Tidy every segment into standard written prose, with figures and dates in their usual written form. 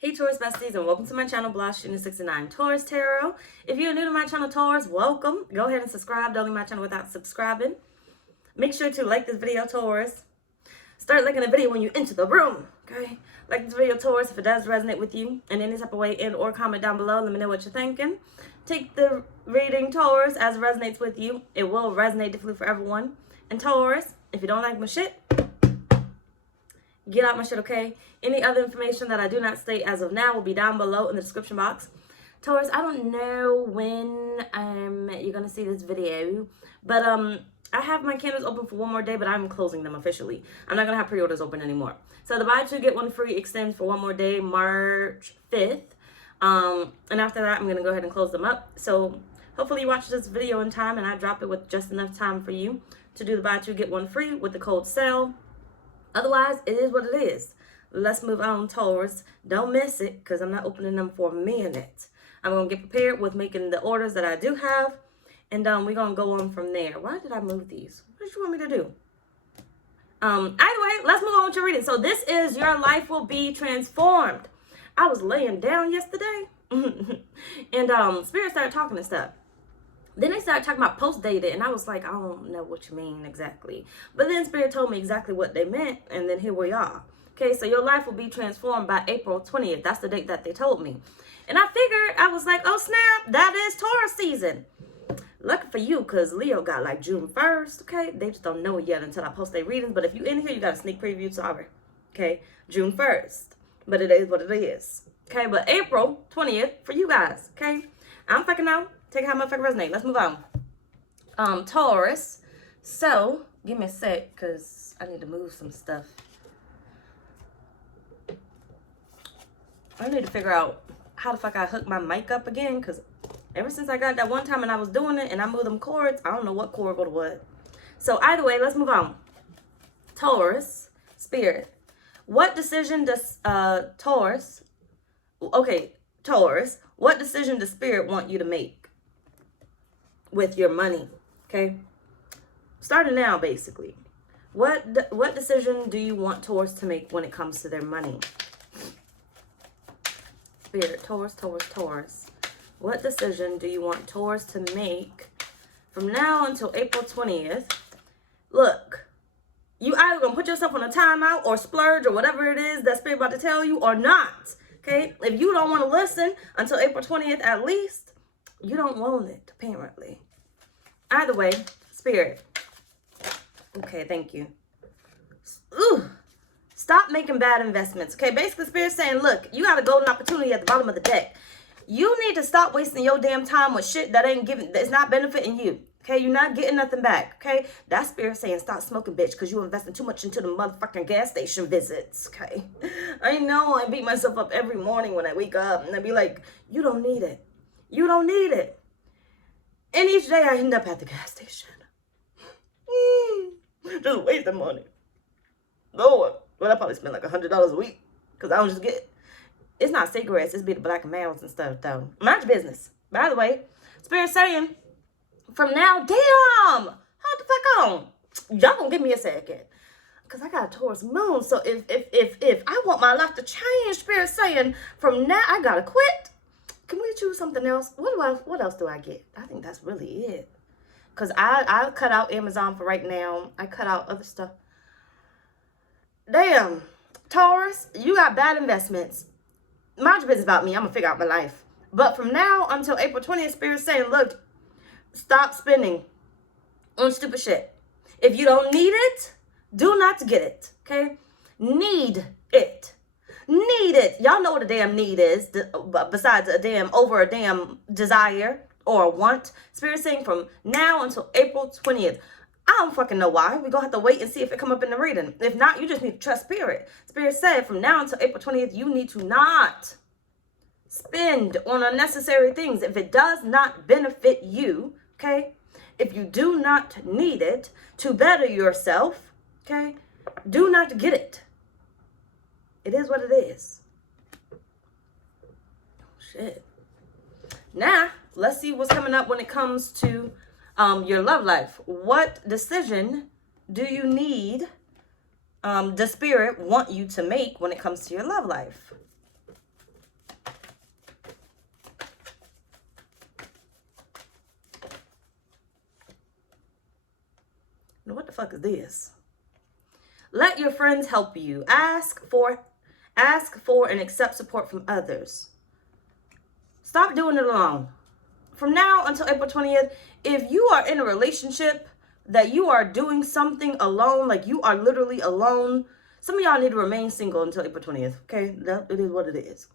Hey Taurus besties, and welcome to my channel, blahscrystalsale Taurus Tarot. If you're new to my channel, Taurus, welcome. Go ahead and subscribe. Don't leave my channel without subscribing. Make sure to like this video, Taurus. Start liking the video when you enter the room, okay? Like this video, Taurus, if it does resonate with you in any type of way, and or comment down below. Let me know what you're thinking. Take the reading, Taurus, as it resonates with you. It will resonate differently for everyone. And Taurus, if you don't like my shit, get out my shit, okay? Any other information that I do not state as of now will be down below in the description box. Taurus, I don't know when you're gonna see this video, but I have my candles open for one more day, but I'm closing them officially. I'm not gonna have pre-orders open anymore. So the buy two get one free extends for one more day, March 5th. And after that, I'm gonna go ahead and close them up. So hopefully you watch this video in time and I drop it with just enough time for you to do the buy two get one free with the code SALE. Otherwise, it is what it is. Let's move on, Taurus. Don't miss it, because I'm not opening them for a minute. I'm going to get prepared with making the orders that I do have, and we're going to go on from there. Why did I move these? What did you want me to do? Either way, let's move on with your reading. So this is Your Life Will Be Transformed. I was laying down yesterday, and Spirit started talking and stuff. Then they started talking about post-dated, and I was like, I don't know what you mean exactly. But then Spirit told me exactly what they meant, and then here we are. Okay, so your life will be transformed by April 20th. That's the date that they told me. And I figured, I was like, oh snap, that is Taurus season. Lucky for you, because Leo got like June 1st, okay? They just don't know it yet until I post their readings. But if you in here, you got a sneak preview, sorry. Okay, June 1st. But it is what it is. Okay, but April 20th for you guys, okay? I'm fucking out. Take how motherfucker resonate. Let's move on. Taurus. So, give me a sec, because I need to move some stuff. I need to figure out how the fuck I hook my mic up again, because ever since I got that one time and I was doing it and I moved them cords, I don't know what cord would what. So either way, let's move on. Taurus, Spirit. What decision does Taurus, what decision does Spirit want you to make with your money? Okay? Starting now, basically. What decision do you want Taurus to make when it comes to their money? Spirit, Taurus. What decision do you want Taurus to make from now until April 20th? Look, you either gonna put yourself on a timeout or splurge or whatever it is that Spirit about to tell you or not. Okay? If you don't want to listen until April 20th at least, you don't want it, apparently. Either way, Spirit. Okay, thank you. Ooh. Stop making bad investments. Okay, basically Spirit's saying, look, you got a golden opportunity at the bottom of the deck. You need to stop wasting your damn time with shit that's not benefiting you. Okay, you're not getting nothing back. Okay, that's Spirit saying stop smoking, bitch, because you're investing too much into the motherfucking gas station visits. Okay, I know I beat myself up every morning when I wake up and I be like, you don't need it. You don't need it. And each day I end up at the gas station. Just wasting money. Lord. Well, I probably spend like $100 a week because I don't just get, it's not cigarettes, it's be the black males and stuff though. Mind your business. By the way, Spirit saying, from now, damn, hold the fuck on. Y'all gonna give me a second. Because I got a Taurus moon. So if I want my life to change, Spirit saying, from now, I gotta quit. Can we choose something else? What else do I get? I think that's really it. Because I cut out Amazon for right now. I cut out other stuff. Damn, Taurus, you got bad investments. Mind your business about me. I'm going to figure out my life. But from now until April 20th, Spirit's saying, look, stop spending on stupid shit. If you don't need it, do not get it, okay? Need it. Need it. Y'all know what a damn need is, besides a damn desire or a want. Spirit's saying from now until April 20th. I don't fucking know why. We're going to have to wait and see if it come up in the reading. If not, you just need to trust Spirit. Spirit said from now until April 20th, you need to not spend on unnecessary things. If it does not benefit you, okay? If you do not need it to better yourself, okay? Do not get it. It is what it is. Shit. Now, let's see what's coming up when it comes to your love life. What decision do you need does Spirit want you to make when it comes to your love life? What the fuck is this? Let your friends help you. Ask for and accept support from others. Stop doing it alone. From now until April 20th, if you are in a relationship that you are doing something alone, like you are literally alone, some of y'all need to remain single until April 20th, okay? It is what it is.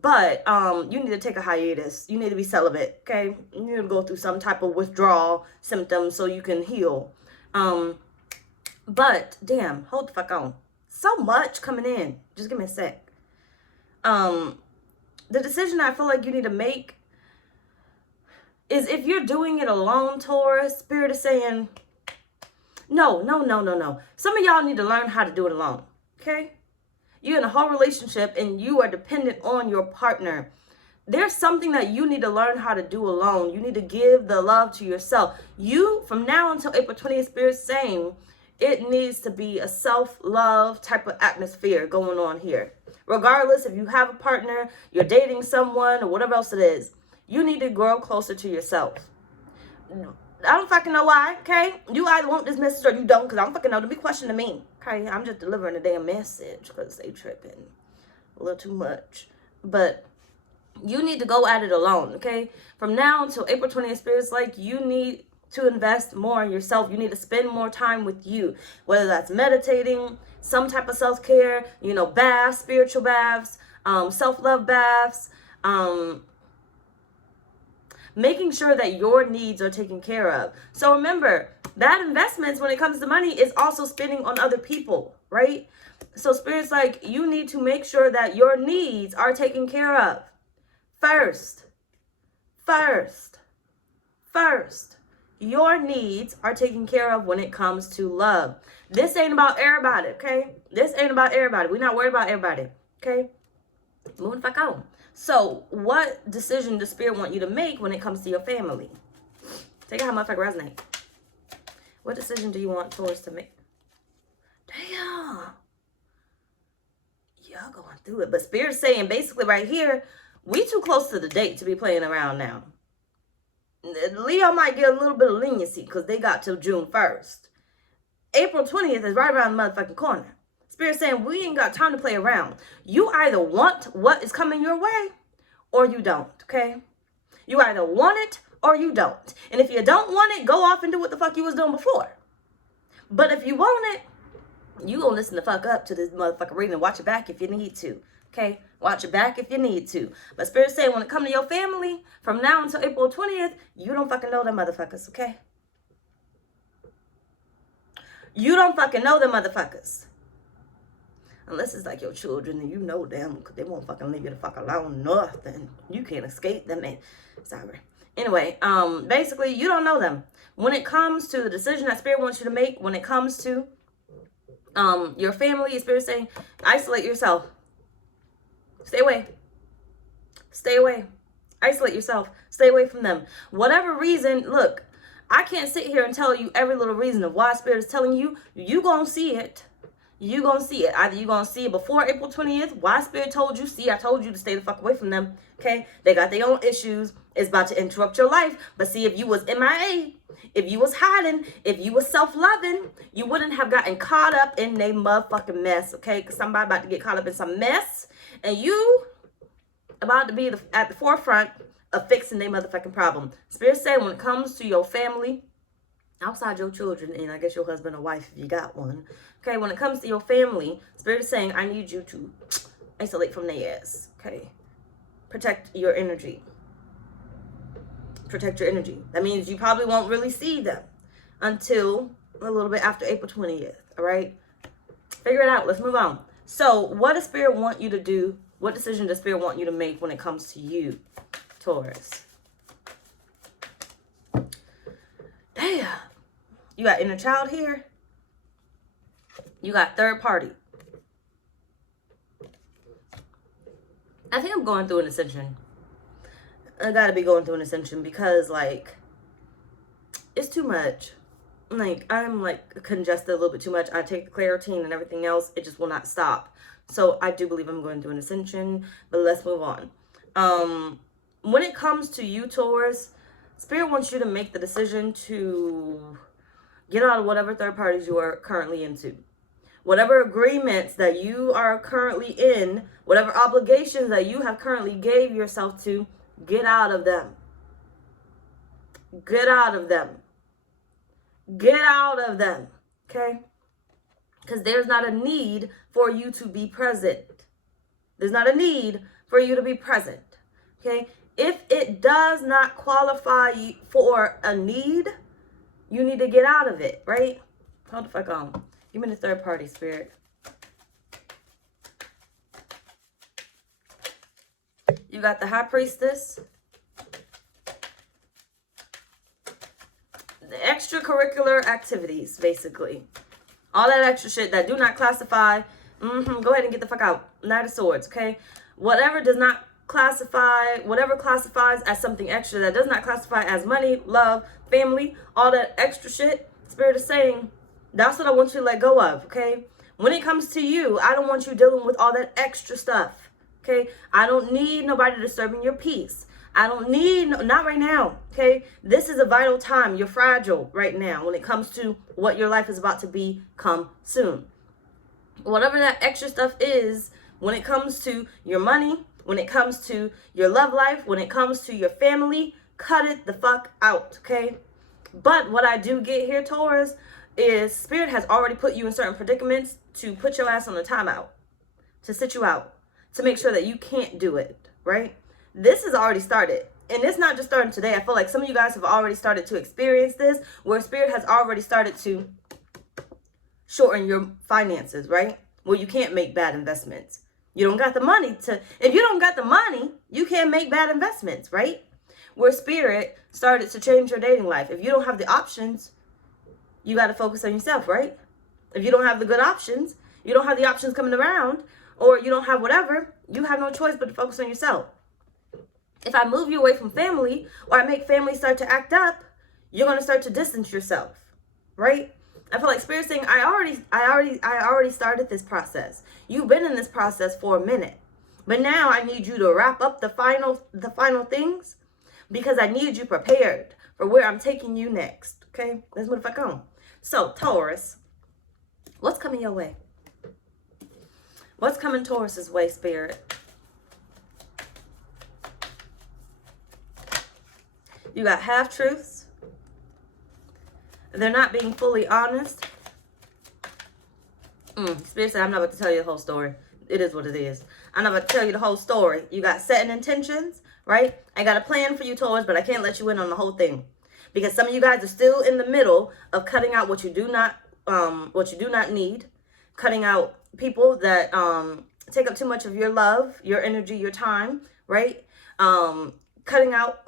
But you need to take a hiatus. You need to be celibate, okay? You need to go through some type of withdrawal symptoms so you can heal. But, damn, hold the fuck on. So much coming in. Just give me a sec. The decision I feel like you need to make is if you're doing it alone, Taurus, Spirit is saying, no. Some of y'all need to learn how to do it alone, okay? You're in a whole relationship and you are dependent on your partner. There's something that you need to learn how to do alone. You need to give the love to yourself. You, from now until April 20th, Spirit's saying it needs to be a self-love type of atmosphere going on here. Regardless if you have a partner, you're dating someone, or whatever else it is, you need to grow closer to yourself. I don't fucking know why, okay? You either want this message or you don't, because I don't fucking know. Don't be questioning me, okay? I'm just delivering a damn message because they tripping a little too much. But you need to go at it alone, okay? From now until April 20th, Spirit's like you need to invest more in yourself. You need to spend more time with you, whether that's meditating, some type of self-care, baths, spiritual baths, self-love baths, making sure that your needs are taken care of. So remember, that investments when it comes to money is also spending on other people, right? So Spirit's like, you need to make sure that your needs are taken care of. First. Your needs are taken care of when it comes to love. This ain't about everybody, okay? This ain't about everybody. We're not worried about everybody, okay? Moving the fuck on. So, what decision does Spirit want you to make when it comes to your family? Take out how motherfucker resonate. What decision do you want Taurus to make? Damn. Y'all going through it. But Spirit's saying basically right here, we too close to the date to be playing around now. Leo might get a little bit of leniency because they got till June 1st. April 20th is right around the motherfucking corner. Spirit saying we ain't got time to play around. You either want what is coming your way or you don't, okay? You either want it or you don't. And if you don't want it, go off and do what the fuck you was doing before. But if you want it, you gonna listen the fuck up to this motherfucker reading and watch it back if you need to, okay? Watch it back if you need to. But Spirit saying when it comes to your family, from now until April 20th, you don't fucking know them motherfuckers, okay? You don't fucking know them motherfuckers. Unless it's like your children and you know them, because they won't fucking leave you the fuck alone. Nothing. You can't escape them. Sorry. Anyway, basically, you don't know them. When it comes to the decision that Spirit wants you to make, when it comes to your family, Spirit saying, isolate yourself. Stay away. Stay away. Isolate yourself. Stay away from them. Whatever reason, look, I can't sit here and tell you every little reason of why Spirit is telling you. You gonna see it. You gonna see it. Either you gonna see it before April 20th. Why Spirit told you. See, I told you to stay the fuck away from them. Okay? They got their own issues. It's about to interrupt your life. But see, if you was MIA, if you was hiding, if you was self-loving, you wouldn't have gotten caught up in their motherfucking mess. Okay? Because somebody about to get caught up in some mess. And you about to be at the forefront of fixing their motherfucking problem. Spirit said when it comes to your family, outside your children, and I guess your husband or wife if you got one. Okay, when it comes to your family, Spirit is saying, I need you to isolate from their ass. Okay? Protect your energy. Protect your energy. That means you probably won't really see them until a little bit after April 20th. All right? Figure it out. Let's move on. So, what does Spirit want you to do? What decision does Spirit want you to make when it comes to you, Taurus? Damn. You got inner child here. You got third party. I think I'm going through an ascension. I gotta be going through an ascension because, like, it's too much. Like, I'm, like, congested a little bit too much. I take the Claritine and everything else. It just will not stop. So, I do believe I'm going through an ascension. But let's move on. When it comes to you, Taurus, Spirit wants you to make the decision to Get out of whatever third parties you are currently into. Whatever agreements that you are currently in, whatever obligations that you have currently gave yourself to, get out of them. Get out of them. Get out of them. Okay? Because there's not a need for you to be present. There's not a need for you to be present. Okay? If it does not qualify for a need, you need to get out of it, right? Hold the fuck on. Give me the third party, Spirit. You got the High Priestess. The extracurricular activities, basically. All that extra shit that do not classify. Go ahead and get the fuck out. Knight of Swords, okay? Whatever does not classify, whatever classifies as something extra that does not classify as money, love, family, all that extra shit, Spirit is saying, that's what I want you to let go of, okay? When it comes to you, I don't want you dealing with all that extra stuff, okay? I don't need nobody disturbing your peace. I don't need, not right now, okay? This is a vital time. You're fragile right now when it comes to what your life is about to become soon. Whatever that extra stuff is, when it comes to your money, when it comes to your love life, when it comes to your family, cut it the fuck out, okay? But what I do get here, Taurus, is Spirit has already put you in certain predicaments to put your ass on a timeout, to sit you out, to make sure that you can't do it, right? This has already started. And it's not just starting today. I feel like some of you guys have already started to experience this, where Spirit has already started to shorten your finances, right? Where you can't make bad investments. You don't got the money to, if you don't got the money, you can't make bad investments, right? Where Spirit started to change your dating life. If you don't have the options, you got to focus on yourself, right? If you don't have the good options, you don't have the options coming around, or you don't have whatever, you have no choice but to focus on yourself. If I move you away from family, or I make family start to act up, you're going to start to distance yourself, right? I feel like Spirit saying, I already started this process. You've been in this process for a minute, but now I need you to wrap up the final things, because I need you prepared for where I'm taking you next. Okay, let's move the fuck on. So Taurus, what's coming your way? What's coming Taurus's way, Spirit? You got half-truths. They're not being fully honest. Spirit said, I'm not about to tell you the whole story. It is what it is. I'm not about to tell you the whole story. You got setting intentions, right? I got a plan for you, Taurus, but I can't let you in on the whole thing. Because some of you guys are still in the middle of cutting out what you do not need. Cutting out people that take up too much of your love, your energy, your time, right? Cutting out,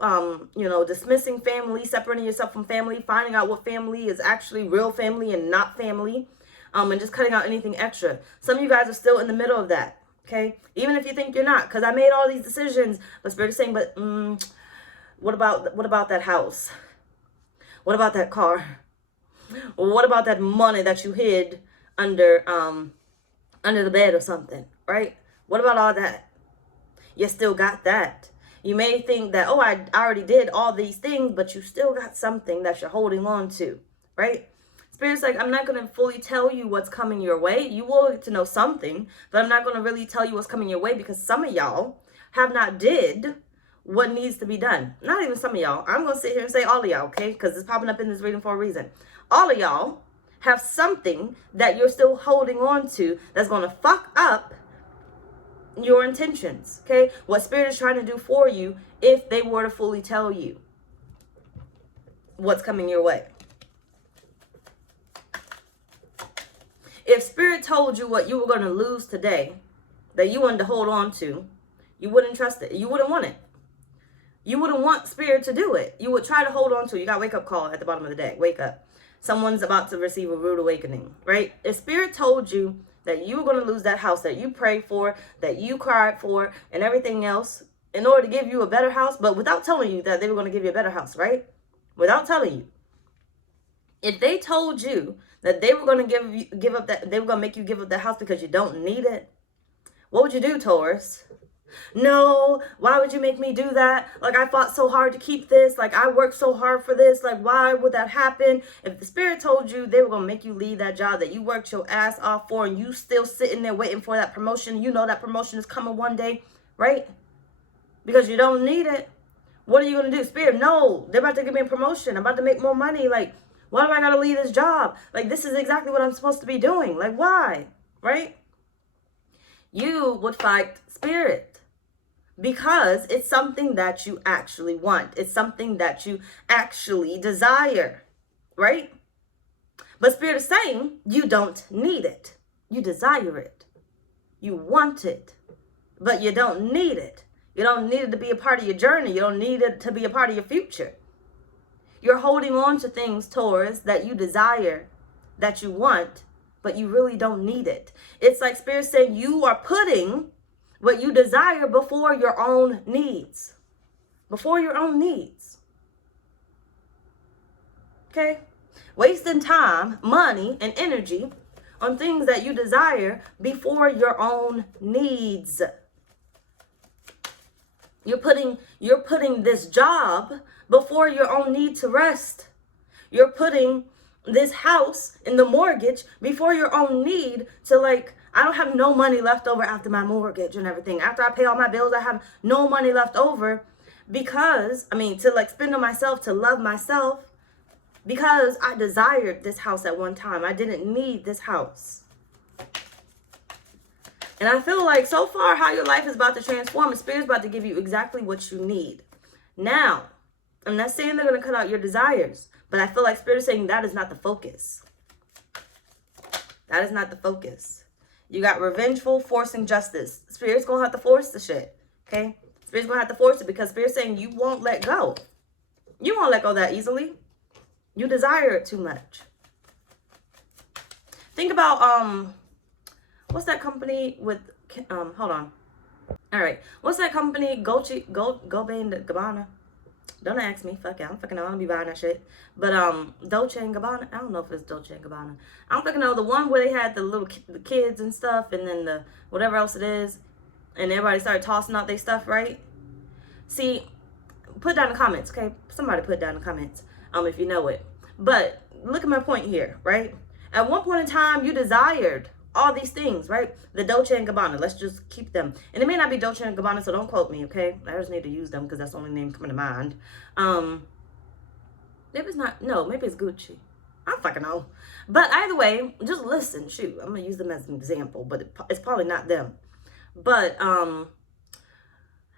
dismissing family, separating yourself from family, finding out what family is actually real family and not family, and just cutting out anything extra. Some of you guys are still in the middle of that, okay? Even if you think you're not, because I made all these decisions, but Spirit is saying, but what about that house? What about that car? What about that money that you hid under the bed or something, right? What about all that? You still got that. You may think that, oh, I already did all these things, but you still got something that you're holding on to, right? Spirit's like, I'm not going to fully tell you what's coming your way. You will get to know something, but I'm not going to really tell you what's coming your way, because some of y'all have not did what needs to be done. Not even some of y'all. I'm going to sit here and say all of y'all, okay? Because it's popping up in this reading for a reason. All of y'all have something that you're still holding on to that's going to fuck up your intentions, okay? What Spirit is trying to do for you if they were to fully tell you what's coming your way. If Spirit told you what you were going to lose today, that you wanted to hold on to, you wouldn't trust it. You wouldn't want it. You wouldn't want Spirit to do it. You would try to hold on to it. You got a wake-up call at the bottom of the day. Wake up. Someone's about to receive a rude awakening, right? If Spirit told you that you were going to lose that house that you prayed for, that you cried for, and everything else, in order to give you a better house, but without telling you that they were going to give you a better house, right? Without telling you. If they told you that they were going to give up that, they were going to make you give up that house because you don't need it, what would you do, Taurus? No, why would you make me do that? Like, I fought so hard to keep this. Like, I worked so hard for this. Like, why would that happen? If the Spirit told you they were going to make you leave that job that you worked your ass off for, and you still sitting there waiting for that promotion, you know that promotion is coming one day, right? Because you don't need it. What are you going to do? Spirit, no, they're about to give me a promotion. I'm about to make more money. Like, why do I got to leave this job? Like, this is exactly what I'm supposed to be doing. Like, why? Right? You would fight Spirit because it's something that you actually want. It's something that you actually desire, right? But Spirit is saying you don't need it. You desire it. You want it, but you don't need it. You don't need it to be a part of your journey. You don't need it to be a part of your future. You're holding on to things, Taurus, that you desire, that you want, but you really don't need it. It's like Spirit saying you are putting what you desire before your own needs. Before your own needs. Okay? Wasting time, money, and energy on things that you desire before your own needs. You're putting this job before your own need to rest. You're putting this house in the mortgage before your own need to, like, I don't have no money left over after my mortgage and everything. After I pay all my bills, I have no money left over because, to like spend on myself, to love myself, because I desired this house at one time. I didn't need this house. And I feel like so far how your life is about to transform, and Spirit's about to give you exactly what you need. Now, I'm not saying they're going to cut out your desires, but I feel like Spirit is saying that is not the focus. That is not the focus. You got revengeful, forcing justice. Spirit's going to have to force the shit, okay? Spirit's going to have to force it because Spirit's saying you won't let go. You won't let go that easily. You desire it too much. Think about, what's that company with, hold on. All right. What's that company? Gobe and Gabbana. Don't ask me. Fuck it. I don't fucking know. I don't be buying that shit. But, Dolce and Gabbana. I don't know if it's Dolce and Gabbana. I don't fucking know. The one where they had the little the kids and stuff, and then the whatever else it is, and everybody started tossing out their stuff, right? See, put down in the comments, okay? Somebody put down in the comments, if you know it. But look at my point here, right? At one point in time, you desired all these things, right? The Dolce and Gabbana. Let's just keep them. And it may not be Dolce and Gabbana, so don't quote me, okay? I just need to use them because that's the only name coming to mind. Maybe it's not. No, maybe it's Gucci. I don't fucking know. But either way, just listen. Shoot, I'm going to use them as an example, but it's probably not them. But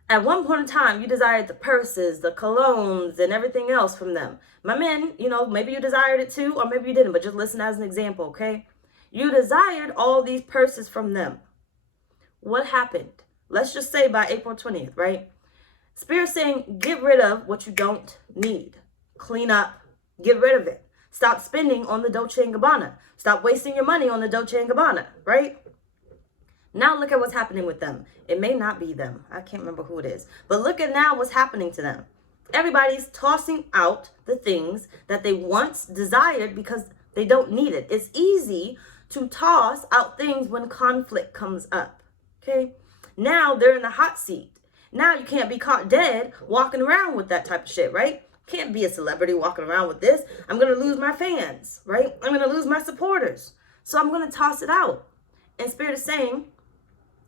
at one point in time, you desired the purses, the colognes, and everything else from them. My men, maybe you desired it too, or maybe you didn't, but just listen as an example, okay? You desired all these purses from them. What happened? Let's just say by April 20th, right? Spirit saying, get rid of what you don't need. Clean up. Get rid of it. Stop spending on the Dolce & Gabbana. Stop wasting your money on the Dolce & Gabbana, right? Now look at what's happening with them. It may not be them. I can't remember who it is. But look at now what's happening to them. Everybody's tossing out the things that they once desired because they don't need it. It's easy to toss out things when conflict comes up, okay? Now they're in the hot seat. Now you can't be caught dead walking around with that type of shit, right? Can't be a celebrity walking around with this. I'm going to lose my fans, right? I'm going to lose my supporters. So I'm going to toss it out. And Spirit is saying,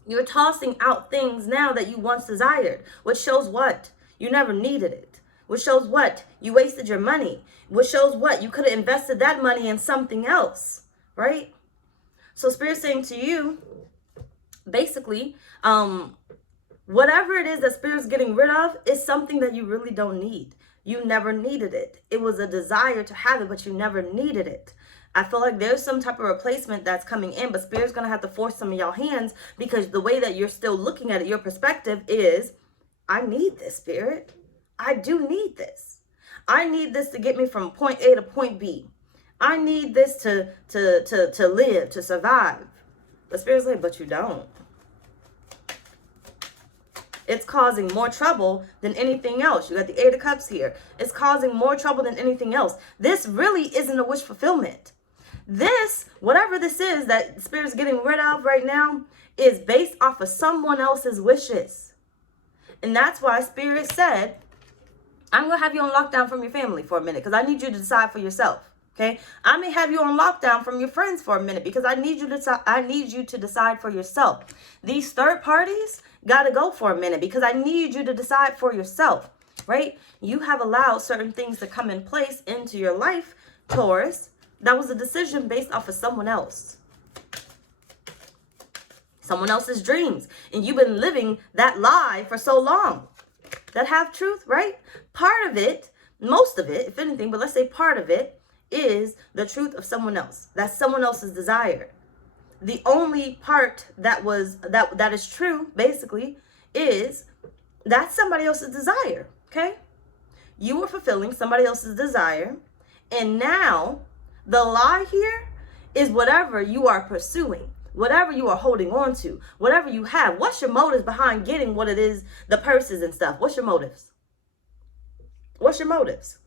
you're tossing out things now that you once desired, which shows what? You never needed it. Which shows what? You wasted your money. Which shows what? You could have invested that money in something else, right? So Spirit's saying to you, basically, whatever it is that Spirit's getting rid of is something that you really don't need. You never needed it. It was a desire to have it, but you never needed it. I feel like there's some type of replacement that's coming in, but Spirit's going to have to force some of y'all hands because the way that you're still looking at it, your perspective is, I need this, Spirit. I do need this. I need this to get me from point A to point B. I need this to live, to survive. But Spirit's like, but you don't. It's causing more trouble than anything else. You got the Eight of Cups here. It's causing more trouble than anything else. This really isn't a wish fulfillment. This, whatever this is that Spirit's getting rid of right now, is based off of someone else's wishes. And that's why Spirit said, I'm going to have you on lockdown from your family for a minute because I need you to decide for yourself. Okay? I may have you on lockdown from your friends for a minute because I need you to decide for yourself. These third parties got to go for a minute because I need you to decide for yourself, right? You have allowed certain things to come in place into your life, Taurus. That was a decision based off of someone else. Someone else's dreams. And you've been living that lie for so long. That half truth, right? Part of it, most of it, if anything, but let's say part of it is the truth of someone else. That's someone else's desire. The only part that is true, basically, is that's somebody else's desire. Okay? You were fulfilling somebody else's desire, and now the lie here is whatever you are pursuing, whatever you are holding on to, whatever you have. What's your motives behind getting what it is, the purses and stuff? What's your motives? What's your motives?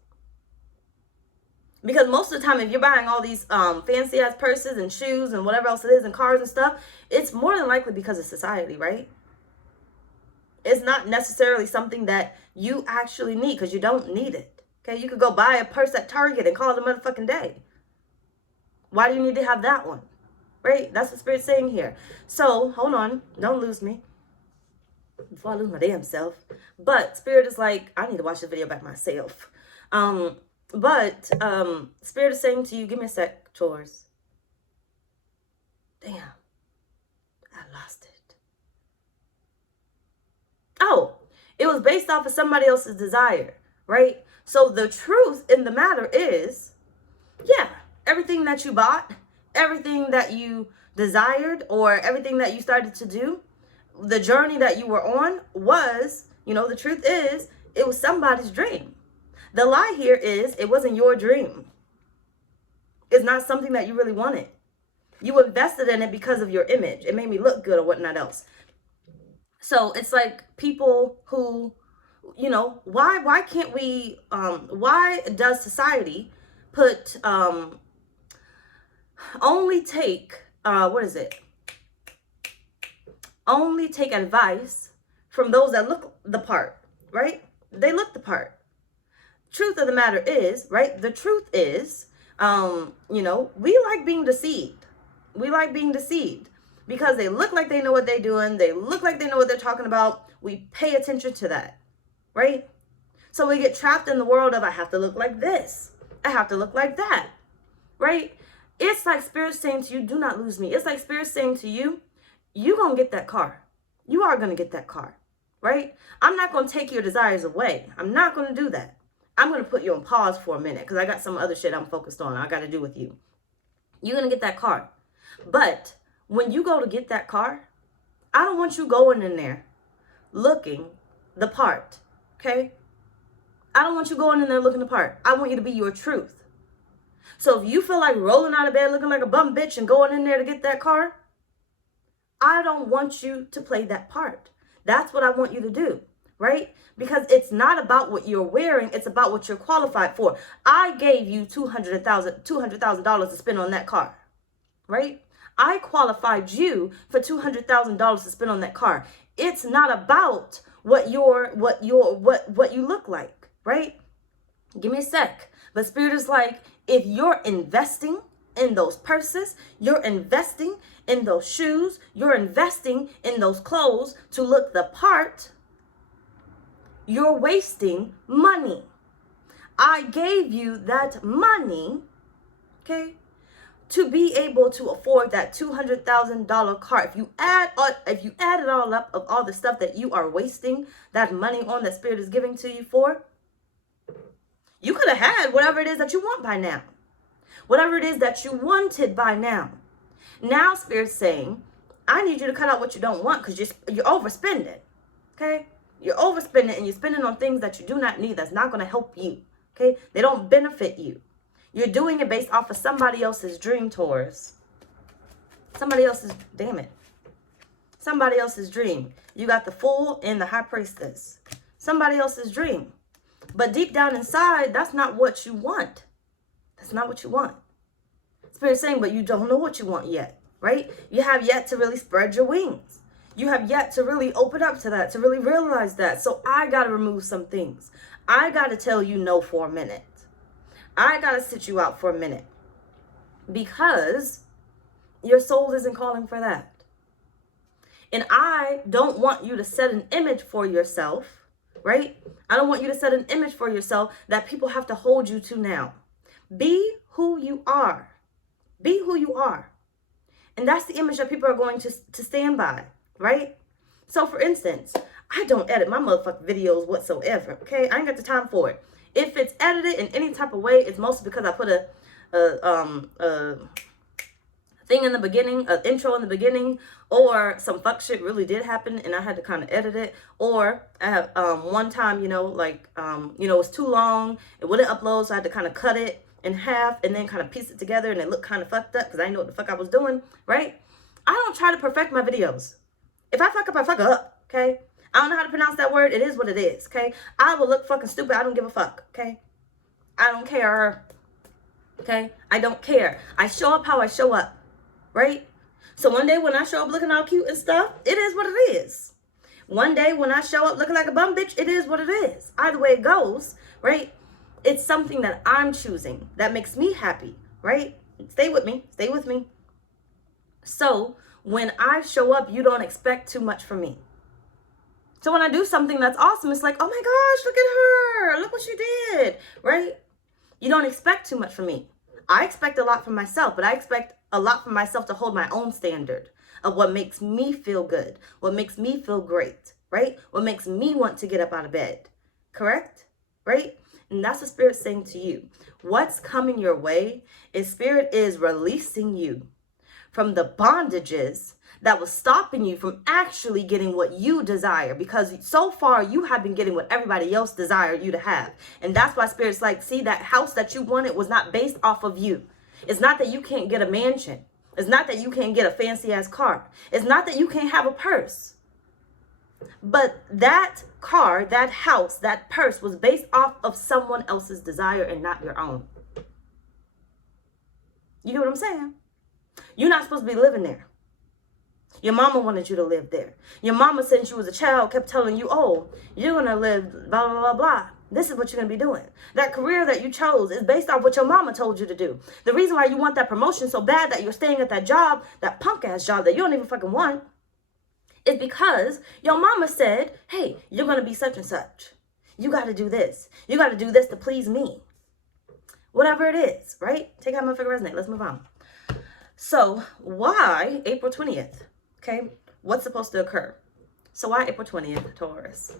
Because most of the time, if you're buying all these fancy ass purses and shoes and whatever else it is and cars and stuff, it's more than likely because of society, right? It's not necessarily something that you actually need because you don't need it. Okay, you could go buy a purse at Target and call it a motherfucking day. Why do you need to have that one? Right? That's what Spirit's saying here. So, hold on. Don't lose me before I lose my damn self. But Spirit is like, I need to watch the video back myself. Spirit is saying to you, give me a sec, Taurus. Damn. I lost it. Oh, it was based off of somebody else's desire, right? So the truth in the matter is, yeah, everything that you bought, everything that you desired, or everything that you started to do, the journey that you were on was, the truth is, it was somebody's dream. The lie here is it wasn't your dream. It's not something that you really wanted. You invested in it because of your image. It made me look good or whatnot else. So it's like people who, why can't we, why does society put, only take advice from those that look the part, right? They look the part. Truth of the matter is, right? The truth is, we like being deceived. We like being deceived because they look like they know what they're doing. They look like they know what they're talking about. We pay attention to that, right? So we get trapped in the world of, I have to look like this. I have to look like that, right? It's like Spirit saying to you, do not lose me. It's like Spirit saying to you, you're going to get that car. You are going to get that car, right? I'm not going to take your desires away. I'm not going to do that. I'm going to put you on pause for a minute because I got some other shit I'm focused on. I got to do with you. You're going to get that car. But when you go to get that car, I don't want you going in there looking the part, okay? I don't want you going in there looking the part. I want you to be your truth. So if you feel like rolling out of bed looking like a bum bitch and going in there to get that car, I don't want you to play that part. That's what I want you to do, right? Because it's not about what you're wearing. It's about what you're qualified for. I gave you $200,000 to spend on that car, right? I qualified you for $200,000 to spend on that car. It's not about what you look like, right? Give me a sec. But Spirit is like, if you're investing in those purses, you're investing in those shoes, you're investing in those clothes to look the part, you're wasting money. I gave you that money, okay, to be able to afford that $200,000 car. If you add it all up of all the stuff that you are wasting that money on, that Spirit is giving to you for, you could have had whatever it is that you want by now. Whatever it is that you wanted by now. Now Spirit's saying, I need you to cut out what you don't want because you're overspending. Okay? You're overspending and you're spending on things that you do not need, that's not going to help you. Okay? They don't benefit you. You're doing it based off of somebody else's dream, Taurus. Somebody else's, damn it. Somebody else's dream. You got the Fool and the High Priestess. Somebody else's dream. But deep down inside, that's not what you want. That's not what you want. Spirit's saying, but you don't know what you want yet, right? You have yet to really spread your wings. You have yet to really open up to that, to really realize that. So I got to remove some things. I got to tell you no for a minute. I got to sit you out for a minute. Because your soul isn't calling for that. And I don't want you to set an image for yourself, right? I don't want you to set an image for yourself that people have to hold you to now. Be who you are. Be who you are. And that's the image that people are going to stand by, right? So for instance, I don't edit my motherfucking videos whatsoever, okay? I ain't got the time for it. If it's edited in any type of way, it's mostly because I put a thing in the beginning, an intro in the beginning, or some fuck shit really did happen and I had to kind of edit it. Or I have one time, it was too long, it wouldn't upload, so I had to kind of cut it in half and then kind of piece it together, and it looked kind of fucked up because I didn't know what the fuck I was doing, right? I don't try to perfect my videos. If I fuck up, I fuck up, okay? I don't know how to pronounce that word. It is what it is, okay? I will look fucking stupid. I don't give a fuck, okay? I don't care, okay? I don't care. I show up how I show up, right? So one day when I show up looking all cute and stuff, it is what it is. One day when I show up looking like a bum bitch, it is what it is. Either way it goes, right? It's something that I'm choosing that makes me happy, right? Stay with me. Stay with me. So when I show up, you don't expect too much from me. So when I do something that's awesome, it's like, oh my gosh, look at her. Look what she did, right? You don't expect too much from me. I expect a lot from myself, but I expect a lot from myself to hold my own standard of what makes me feel good, what makes me feel great, right? What makes me want to get up out of bed, correct? Right? And that's what Spirit's saying to you. What's coming your way is Spirit is releasing you from the bondages that was stopping you from actually getting what you desire, because so far you have been getting what everybody else desired you to have. And that's why Spirit's like, see, that house that you wanted was not based off of you. It's not that you can't get a mansion. It's not that you can't get a fancy ass car. It's not that you can't have a purse. But that car, that house, that purse was based off of someone else's desire and not your own. You get what I'm saying? You're not supposed to be living there. Your mama wanted you to live there. Your mama, since you was a child, kept telling you, oh, you're going to live blah, blah, blah, blah. This is what you're going to be doing. That career that you chose is based off what your mama told you to do. The reason why you want that promotion so bad that you're staying at that job, that punk ass job that you don't even fucking want, is because your mama said, hey, you're going to be such and such. You got to do this. You got to do this to please me. Whatever it is, right? Take out my figure resonate. Let's move on. So why April 20th? Okay, what's supposed to occur? So why April 20th, Taurus?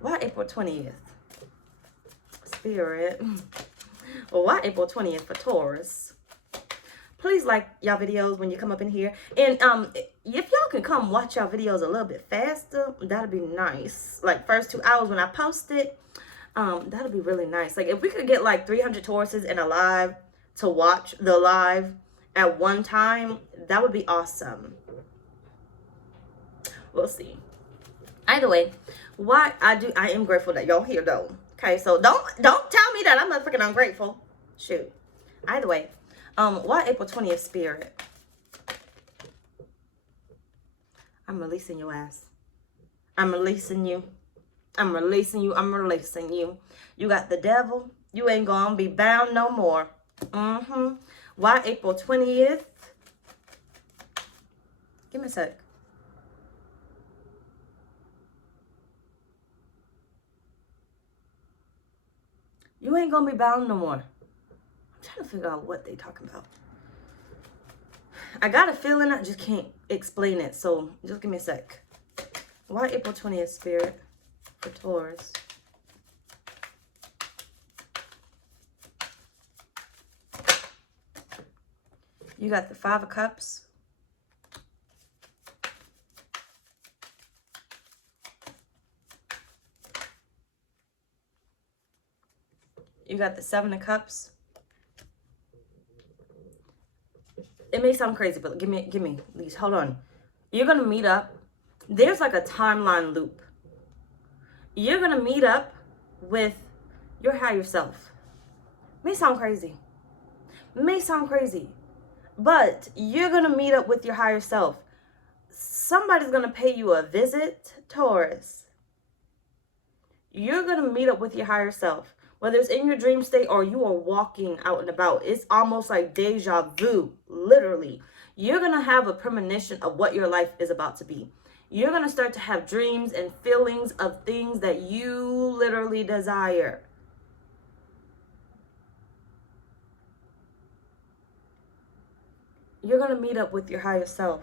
Why April 20th? Spirit. Well, why April 20th for Taurus? Please like y'all videos when you come up in here. And if y'all can come watch y'all videos a little bit faster, that'd be nice. Like first 2 hours when I post it, that'd be really nice. Like if we could get like 300 Tauruses in a live to watch the live at one time, that would be awesome. We'll see. Either way, I am grateful that y'all here though. Okay, so don't tell me that I'm not freaking ungrateful. Shoot. Either way, why April 20th, Spirit? I'm releasing your ass. I'm releasing you. I'm releasing you. I'm releasing you. You got the devil. You ain't gonna be bound no more. Why April 20th? Give me a sec. You ain't gonna be bound no more. I'm trying to figure out what they talking about. I got a feeling, I just can't explain it. So just give me a sec. Why April 20th, Spirit, for Taurus? You got the 5 of Cups. You got the 7 of Cups. It may sound crazy, but give me, please, hold on. You're going to meet up. There's like a timeline loop. You're going to meet up with your higher self. May sound crazy. May sound crazy. But you're going to meet up with your higher self somebody's going to pay you a visit, Taurus. You're going to meet up with your higher self, whether it's in your dream state or you are walking out and about. It's almost like deja vu, literally. You're going to have a premonition of what your life is about to be. You're going to start to have dreams and feelings of things that you literally desire. You're going to meet up with your higher self.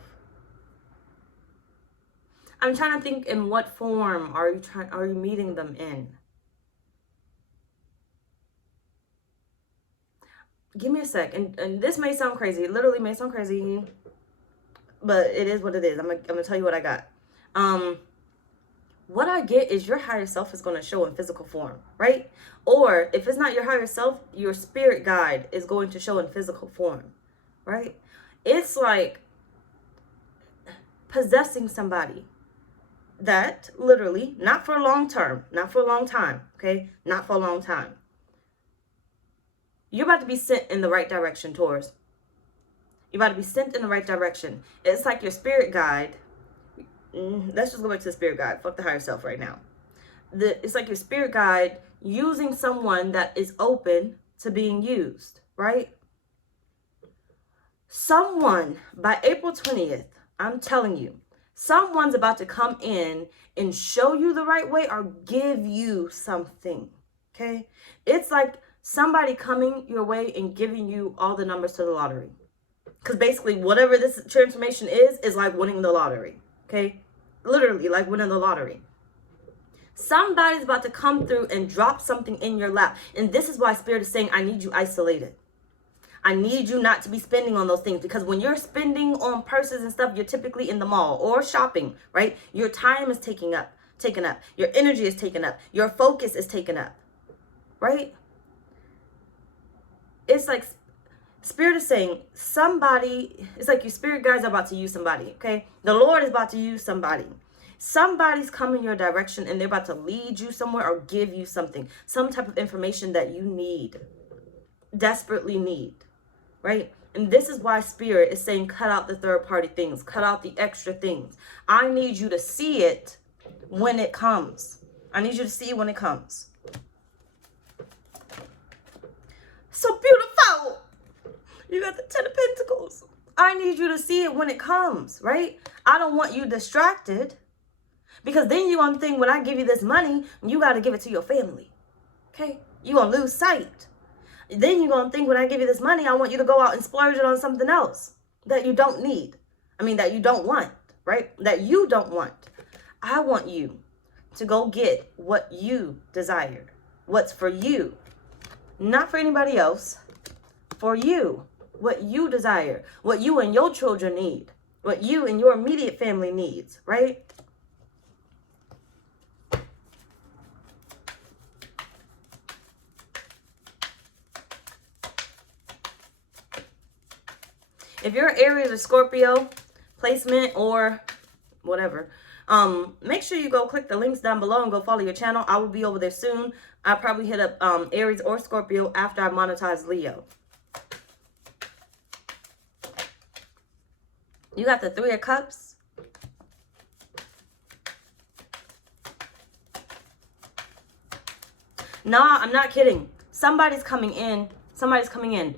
I'm trying to think, in what form are you meeting them in? Give me a sec. And this may sound crazy. It literally may sound crazy, but it is what it is. I'm gonna tell you what I got. What I get is your higher self is going to show in physical form, right? Or if it's not your higher self, your spirit guide is going to show in physical form, right? It's like possessing somebody that literally, not for a long term, not for a long time, okay? Not for a long time. You're about to be sent in the right direction, Taurus. You're about to be sent in the right direction. It's like your spirit guide. Let's just go back to the spirit guide. Fuck the higher self right now. It's like your spirit guide using someone that is open to being used, right? Someone, by April 20th, I'm telling you, someone's about to come in and show you the right way or give you something, okay? It's like somebody coming your way and giving you all the numbers to the lottery. Because basically, whatever this transformation is like winning the lottery, okay? Literally, like winning the lottery. Somebody's about to come through and drop something in your lap. And this is why Spirit is saying, I need you isolated. I need you not to be spending on those things, because when you're spending on purses and stuff, you're typically in the mall or shopping, right? Your time is taken up. Your energy is taken up. Your focus is taken up, right? It's like Spirit is saying somebody, it's like your spirit guides are about to use somebody, okay? The Lord is about to use somebody. Somebody's coming your direction and they're about to lead you somewhere or give you something, some type of information that you need, desperately need. Right? And this is why Spirit is saying, cut out the third party things, cut out the extra things. I need you to see it when it comes. I need you to see it when it comes. So beautiful. You got the 10 of Pentacles. I need you to see it when it comes, right? I don't want you distracted, because then you're going to think, when I give you this money, you got to give it to your family. Okay? You're going to lose sight. Then you're going to think, when I give you this money, I want you to go out and splurge it on something else that you don't need. I mean, that you don't want, right? That you don't want. I want you to go get what you desire. What's for you. Not for anybody else. For you. What you desire. What you and your children need. What you and your immediate family needs, right? If you're Aries or Scorpio placement or whatever, make sure you go click the links down below and go follow your channel. I will be over there soon. I'll probably hit up Aries or Scorpio after I monetize Leo. You got the 3 of Cups. Nah, I'm not kidding. Somebody's coming in. Somebody's coming in,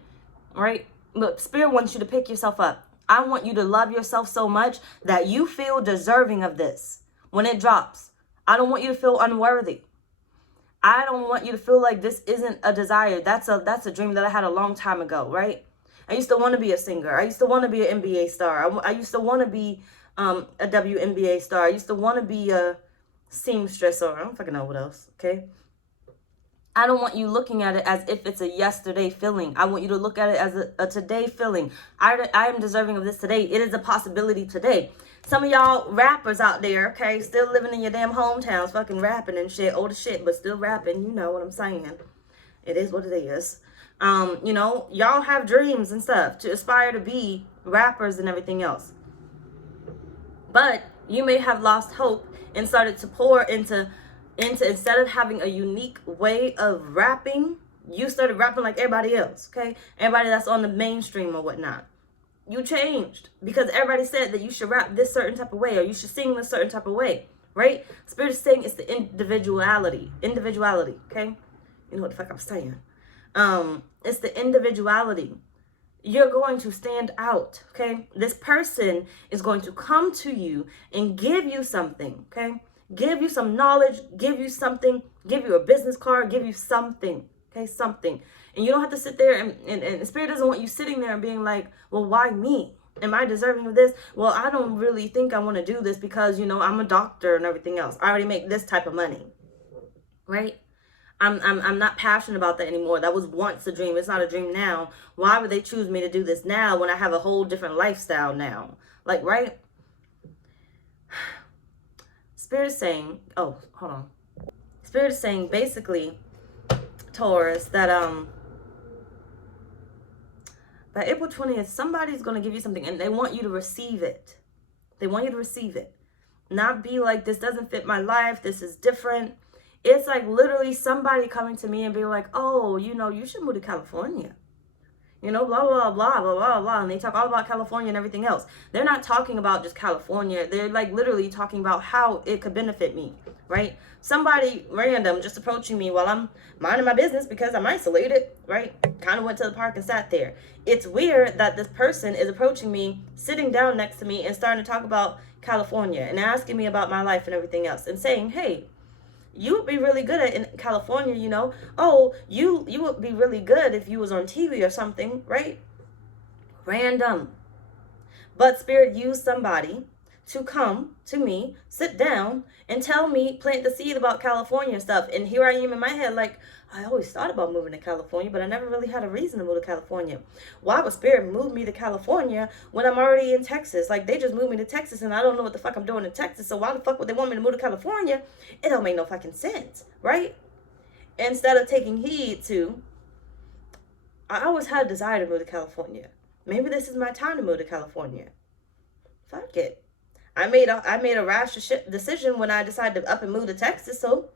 right? But Spirit wants you to pick yourself up. I want you to love yourself so much that you feel deserving of this when it drops. I don't want you to feel unworthy. I don't want you to feel like this isn't a desire. That's a dream that I had a long time ago, right? I used to want to be a singer. I used to want to be an NBA star. I used to want to be a WNBA star. I used to want to be a seamstress, or I don't fucking know what else, okay? I don't want you looking at it as if it's a yesterday feeling. I want you to look at it as a today feeling. I am deserving of this today. It is a possibility today. Some of y'all rappers out there, okay, still living in your damn hometowns, fucking rapping and shit, old as shit, but still rapping. You know what I'm saying. It is what it is. You know, y'all have dreams and stuff to aspire to be rappers and everything else. But you may have lost hope and started to pour into instead of having a unique way of rapping, you started rapping like everybody else, okay? Everybody that's on the mainstream or whatnot. You changed because everybody said that you should rap this certain type of way or you should sing this certain type of way, right? Spirit is saying it's the individuality, okay? You know what the fuck I'm saying? It's the individuality. You're going to stand out, okay? This person is going to come to you and give you something, okay? Give you some knowledge, give you something, give you a business card, give you something, okay? Something. And you don't have to sit there and Spirit doesn't want you sitting there and being like, well, why me? Am I deserving of this? Well, I don't really think I want to do this because, you know, I'm a doctor and everything else. I already make this type of money, right? I'm not passionate about that anymore. That was once a dream. It's not a dream now. Why would they choose me to do this now when I have a whole different lifestyle now? Like, right? Spirit is saying, oh, hold on. Spirit is saying basically, Taurus, that by April 20th, somebody's going to give you something and they want you to receive it. They want you to receive it. Not be like, this doesn't fit my life. This is different. It's like literally somebody coming to me and being like, oh, you know, you should move to California. You know, blah, blah, blah, blah, blah, blah. And they talk all about California and everything else. They're not talking about just California. They're like literally talking about how it could benefit me, right? Somebody random just approaching me while I'm minding my business because I'm isolated, right? Kind of went to the park and sat there. It's weird that this person is approaching me, sitting down next to me and starting to talk about California and asking me about my life and everything else and saying, hey, you would be really good at in California, you know. Oh, you would be really good if you was on TV or something, right? Random. But Spirit used somebody to come to me, sit down, and tell me, plant the seed about California stuff. And here I am in my head like, I always thought about moving to California, but I never really had a reason to move to California. Why would Spirit move me to California when I'm already in Texas? Like, they just moved me to Texas, and I don't know what the fuck I'm doing in Texas, so why the fuck would they want me to move to California? It don't make no fucking sense, right? Instead of taking heed to, I always had a desire to move to California. Maybe this is my time to move to California. Fuck it. I made a rash decision when I decided to up and move to Texas, so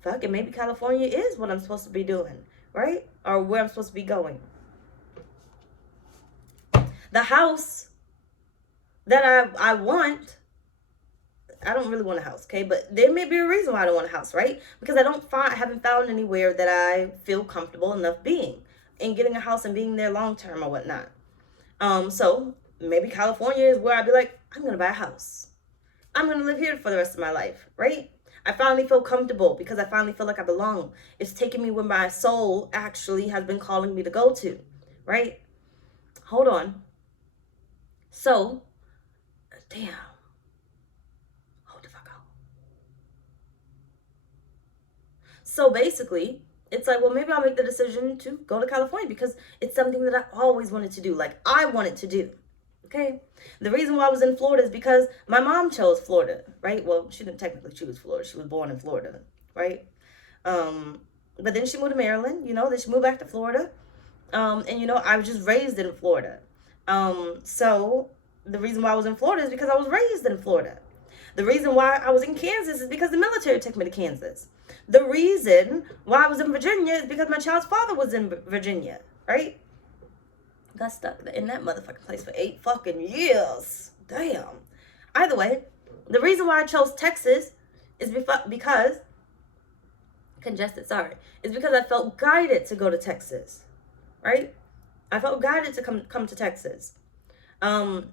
fuck it, maybe California is what I'm supposed to be doing, right? Or where I'm supposed to be going. The house that I want, I don't really want a house, okay? But there may be a reason why I don't want a house, right? Because I haven't found anywhere that I feel comfortable enough being and getting a house and being there long term or whatnot. So maybe California is where I'd be like, I'm gonna buy a house. I'm gonna live here for the rest of my life, right? I finally feel comfortable because I finally feel like I belong. It's taking me where my soul actually has been calling me to go to, right? Hold on. So, damn. Hold the fuck out. So basically, it's like, well, maybe I'll make the decision to go to California because it's something that I always wanted to do. Like, I wanted to do. Okay. The reason why I was in Florida is because my mom chose Florida, right? Well, she didn't technically choose Florida. She was born in Florida, right? But then she moved to Maryland, you know, then she moved back to Florida. And, you know, I was just raised in Florida. So the reason why I was in Florida is because I was raised in Florida. The reason why I was in Kansas is because the military took me to Kansas. The reason why I was in Virginia is because my child's father was in Virginia, right? Got stuck in that motherfucking place for 8 fucking years. Damn. Either way, the reason why I chose Texas is because is because I felt guided to go to Texas, right? I felt guided to come to Texas. Not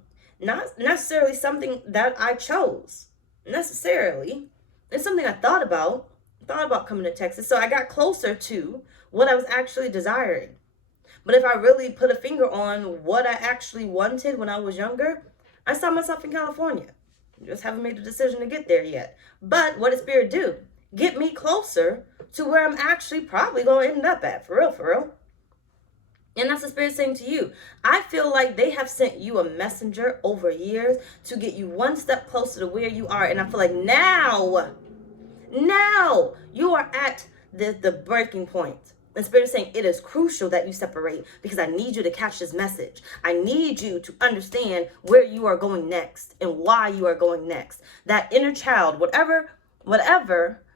necessarily something that I chose necessarily. It's something I thought about coming to Texas. So I got closer to what I was actually desiring. But if I really put a finger on what I actually wanted when I was younger, I saw myself in California. Just haven't made the decision to get there yet. But what did Spirit do? Get me closer to where I'm actually probably going to end up at. For real, for real. And that's the Spirit saying to you. I feel like they have sent you a messenger over years to get you one step closer to where you are. And I feel like now you are at the breaking point. And Spirit is saying it is crucial that you separate because I need you to catch this message. I need you to understand where you are going next and why you are going next. That inner child, whatever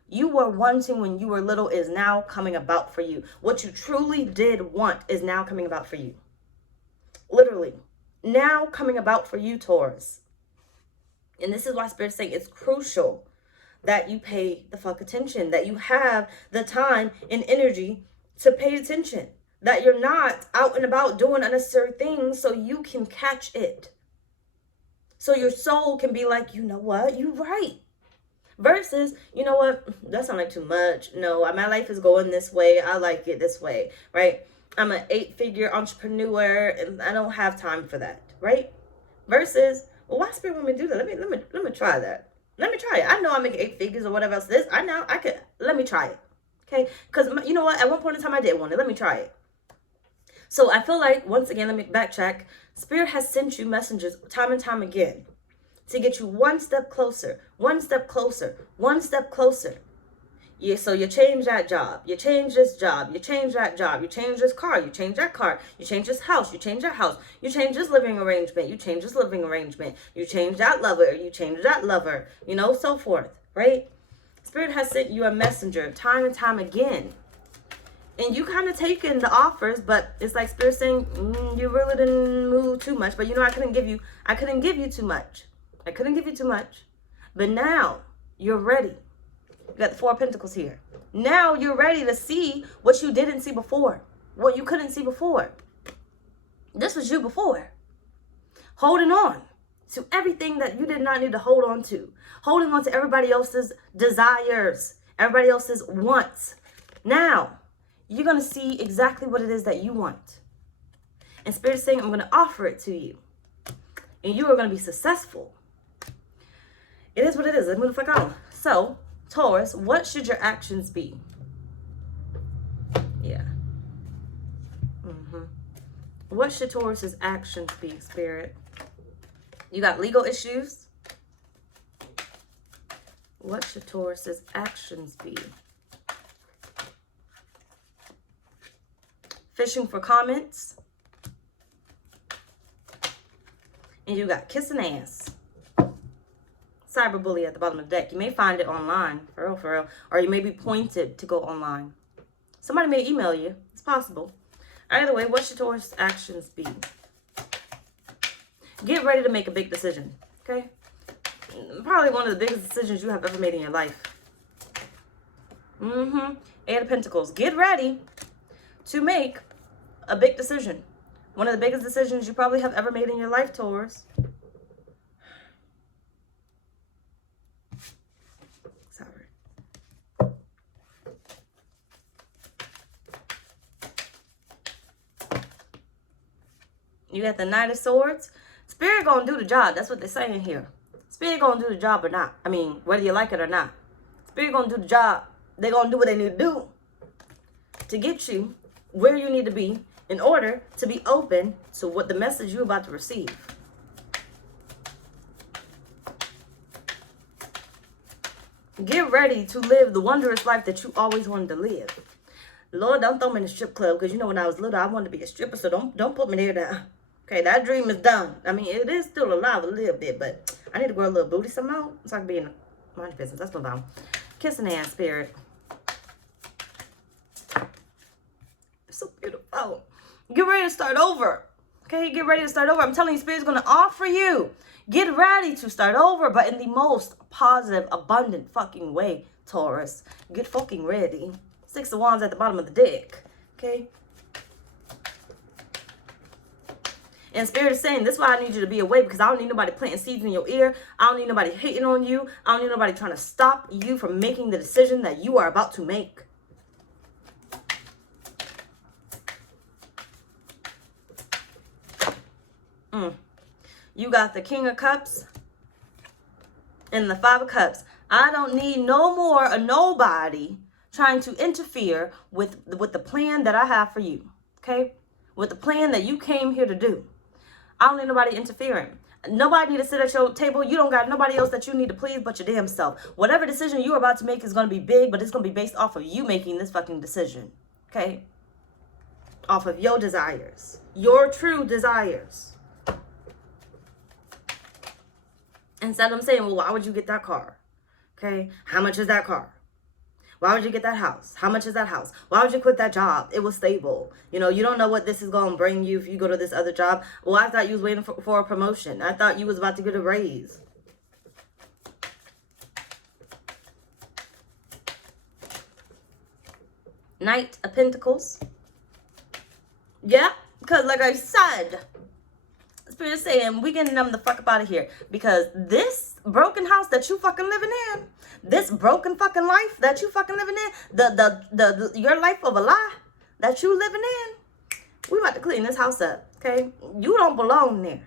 you were wanting when you were little is now coming about for you. What you truly did want is now coming about for you. Literally. now coming about for you, Taurus. And this is why Spirit's saying it's crucial that you pay the fuck attention, that you have the time and energy to pay attention, that you're not out and about doing unnecessary things so you can catch it. So your soul can be like, you know what, you're right. Versus, you know what, that sounds like too much. No, my life is going this way. I like it this way, right? I'm an 8-figure entrepreneur and I don't have time for that, right? Versus, well, why Spirit want me to do that? Let me try that. Let me try it. I know I make 8 figures or whatever else it is. Let me try it. Okay? Because you know what? At one point in time, I did want it. Let me try it. So I feel like, once again, let me backtrack. Spirit has sent you messengers time and time again to get you one step closer, one step closer, one step closer. Yeah, so you change that job, you change this job, you change that job, you change this car, you change that car, you change this house, you change that house, you change this living arrangement, you change this living arrangement, you change that lover, you change that lover, you know, so forth, right? Spirit has sent you a messenger time and time again. And you kind of taken the offers, but it's like Spirit saying, you really didn't move too much. But you know, I couldn't give you too much. I couldn't give you too much. But now you're ready. You got the 4 of Pentacles here. Now you're ready to see what you didn't see before. What you couldn't see before. This was you before. Holding on to everything that you did not need to hold on to. Holding on to everybody else's desires. Everybody else's wants. Now, you're going to see exactly what it is that you want. And Spirit is saying, I'm going to offer it to you. And you are going to be successful. It is what it is. Let's move the fuck on. So, Taurus, what should your actions be? Yeah. What should Taurus's actions be, Spirit? You got legal issues. What should Taurus's actions be? Fishing for comments. And you got kissing ass. Cyberbully at the bottom of the deck. You may find it online, for real. Or you may be pointed to go online. Somebody may email you. It's possible. Either way, what should Taurus actions be? Get ready to make a big decision. Okay? Probably one of the biggest decisions you have ever made in your life. 8 of Pentacles. Get ready to make a big decision. One of the biggest decisions you probably have ever made in your life, Taurus. Sorry. You got the Knight of Swords. Spirit gonna do the job. That's what they're saying here. Spirit gonna do the job or not. I mean, whether you like it or not. Spirit gonna do the job. They're gonna do what they need to do to get you where you need to be in order to be open to what the message you're about to receive. Get ready to live the wondrous life that you always wanted to live. Lord, don't throw me in the strip club, because you know when I was little, I wanted to be a stripper, so don't put me there now. Okay, that dream is done. I mean, it is still alive a little bit, but I need to grow a little booty some more so I can be in my business. Let's move on. Kissing hand, Spirit. It's so beautiful. Get ready to start over. Okay, get ready to start over. I'm telling you, Spirit's going to offer you. Get ready to start over, but in the most positive, abundant fucking way, Taurus. Get fucking ready. 6 of Wands at the bottom of the deck. Okay? And Spirit is saying, this is why I need you to be awake, because I don't need nobody planting seeds in your ear. I don't need nobody hating on you. I don't need nobody trying to stop you from making the decision that you are about to make. You got the King of Cups and the 5 of Cups. I don't need no more of nobody trying to interfere with the plan that I have for you. Okay? With the plan that you came here to do. I don't need nobody interfering. Nobody need to sit at your table. You don't got nobody else that you need to please but your damn self. Whatever decision you're about to make is going to be big, but it's going to be based off of you making this fucking decision. Okay? Off of your desires. Your true desires. Instead of saying, well, why would you get that car? Okay? How much is that car? Why would you get that house? How much is that house? Why would you quit that job? It was stable. You know, you don't know what this is going to bring you if you go to this other job. Well, I thought you was waiting for a promotion. I thought you was about to get a raise. Knight of Pentacles. Yeah, because like I said, Spirit is saying we getting them the fuck up out of here. Because this broken house that you fucking living in, this broken fucking life that you fucking living in, your life of a lie that you living in, we about to clean this house up, okay? You don't belong there.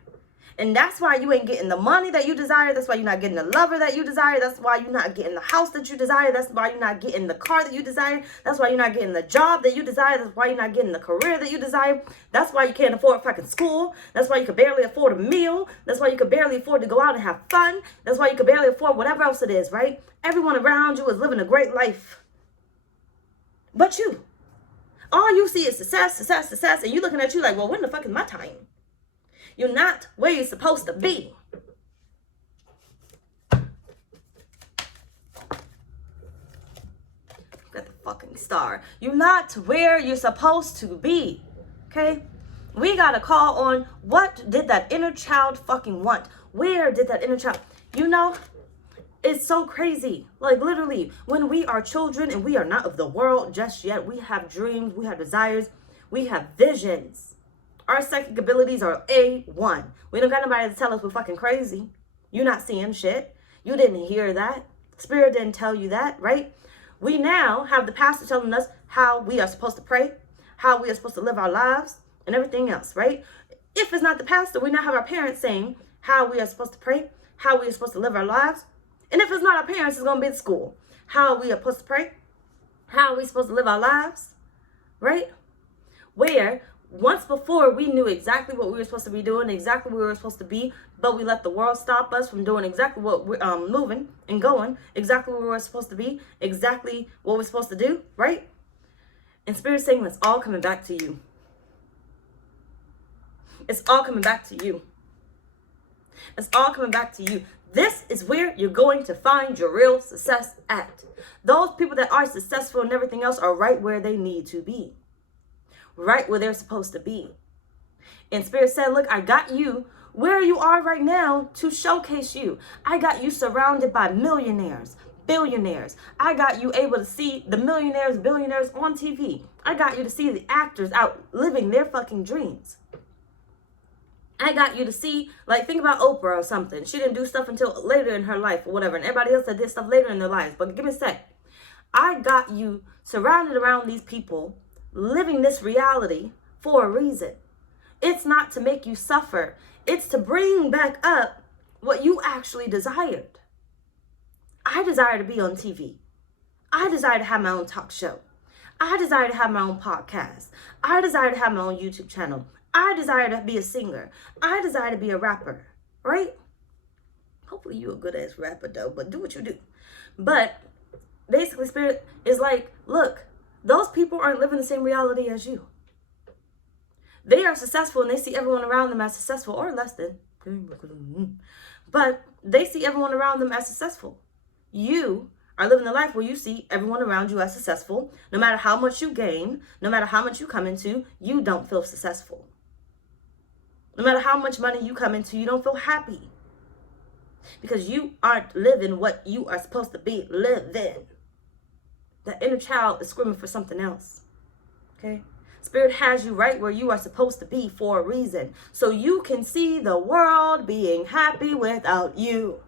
And that's why you ain't getting the money that you desire. That's why you're not getting the lover that you desire. That's why you're not getting the house that you desire. That's why you're not getting the car that you desire. That's why you're not getting the job that you desire. That's why you're not getting the career that you desire. That's why you can't afford fucking school. That's why you could barely afford a meal. That's why you could barely afford to go out and have fun. That's why you could barely afford whatever else it is, right? Everyone around you is living a great life. But you. All you see is success, success, success. And you looking at you like, well, when the fuck is my time? You're not where you're supposed to be. Got the fucking star. You're not where you're supposed to be. Okay? We got to call on what did that inner child fucking want? Where did that inner child? You know, it's so crazy. Like literally, when we are children and we are not of the world just yet, we have dreams, we have desires, we have visions. Our psychic abilities are A1. We don't got nobody to tell us we're fucking crazy. You're not seeing shit. You didn't hear that. Spirit didn't tell you that, right? We now have the pastor telling us how we are supposed to pray, how we are supposed to live our lives, and everything else, right? If it's not the pastor, we now have our parents saying how we are supposed to pray, how we are supposed to live our lives. And if it's not our parents, it's going to be the school. How we are supposed to pray, how are we supposed to live our lives, right? Where once before, we knew exactly what we were supposed to be doing, exactly where we were supposed to be, but we let the world stop us from doing exactly what we're moving and going, exactly where we're supposed to be, exactly what we're supposed to do, right? And Spirit's saying it's all coming back to you. It's all coming back to you. It's all coming back to you. This is where you're going to find your real success at. Those people that are successful and everything else are right where they need to be. Right where they're supposed to be. And Spirit said, look, I got you where you are right now to showcase you. I got you surrounded by millionaires, billionaires. I got you able to see the millionaires, billionaires on TV. I got you to see the actors out living their fucking dreams. I got you to see, like, think about Oprah or something. She didn't do stuff until later in her life or whatever. And everybody else that did stuff later in their lives. But give me a sec. I got you surrounded around these people living this reality for a reason. It's not to make you suffer. It's to bring back up what you actually desired. I desire to be on TV. I desire to have my own talk show. I desire to have my own podcast. I desire to have my own YouTube channel. I desire to be a singer. I desire to be a rapper, right? Hopefully you're a good ass rapper though, but do what you do. But basically Spirit is like, look, those people aren't living the same reality as you. They are successful and they see everyone around them as successful or less than. But they see everyone around them as successful. You are living a life where you see everyone around you as successful. No matter how much you gain, no matter how much you come into, you don't feel successful. No matter how much money you come into, you don't feel happy. Because you aren't living what you are supposed to be living. That inner child is screaming for something else. Okay? Spirit has you right where you are supposed to be for a reason. So you can see the world being happy without you.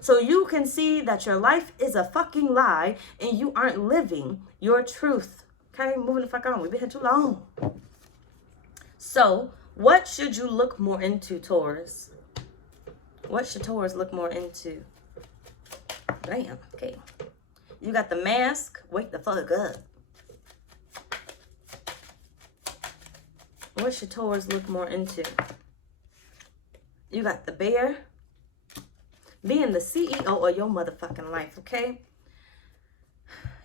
So you can see that your life is a fucking lie and you aren't living your truth. Okay? Moving the fuck on. We've been here too long. So what should you look more into, Taurus? What should Taurus look more into? Damn. Okay. You got the mask. Wake the fuck up. What should Taurus look more into? You got the bear. Being the CEO of your motherfucking life, okay?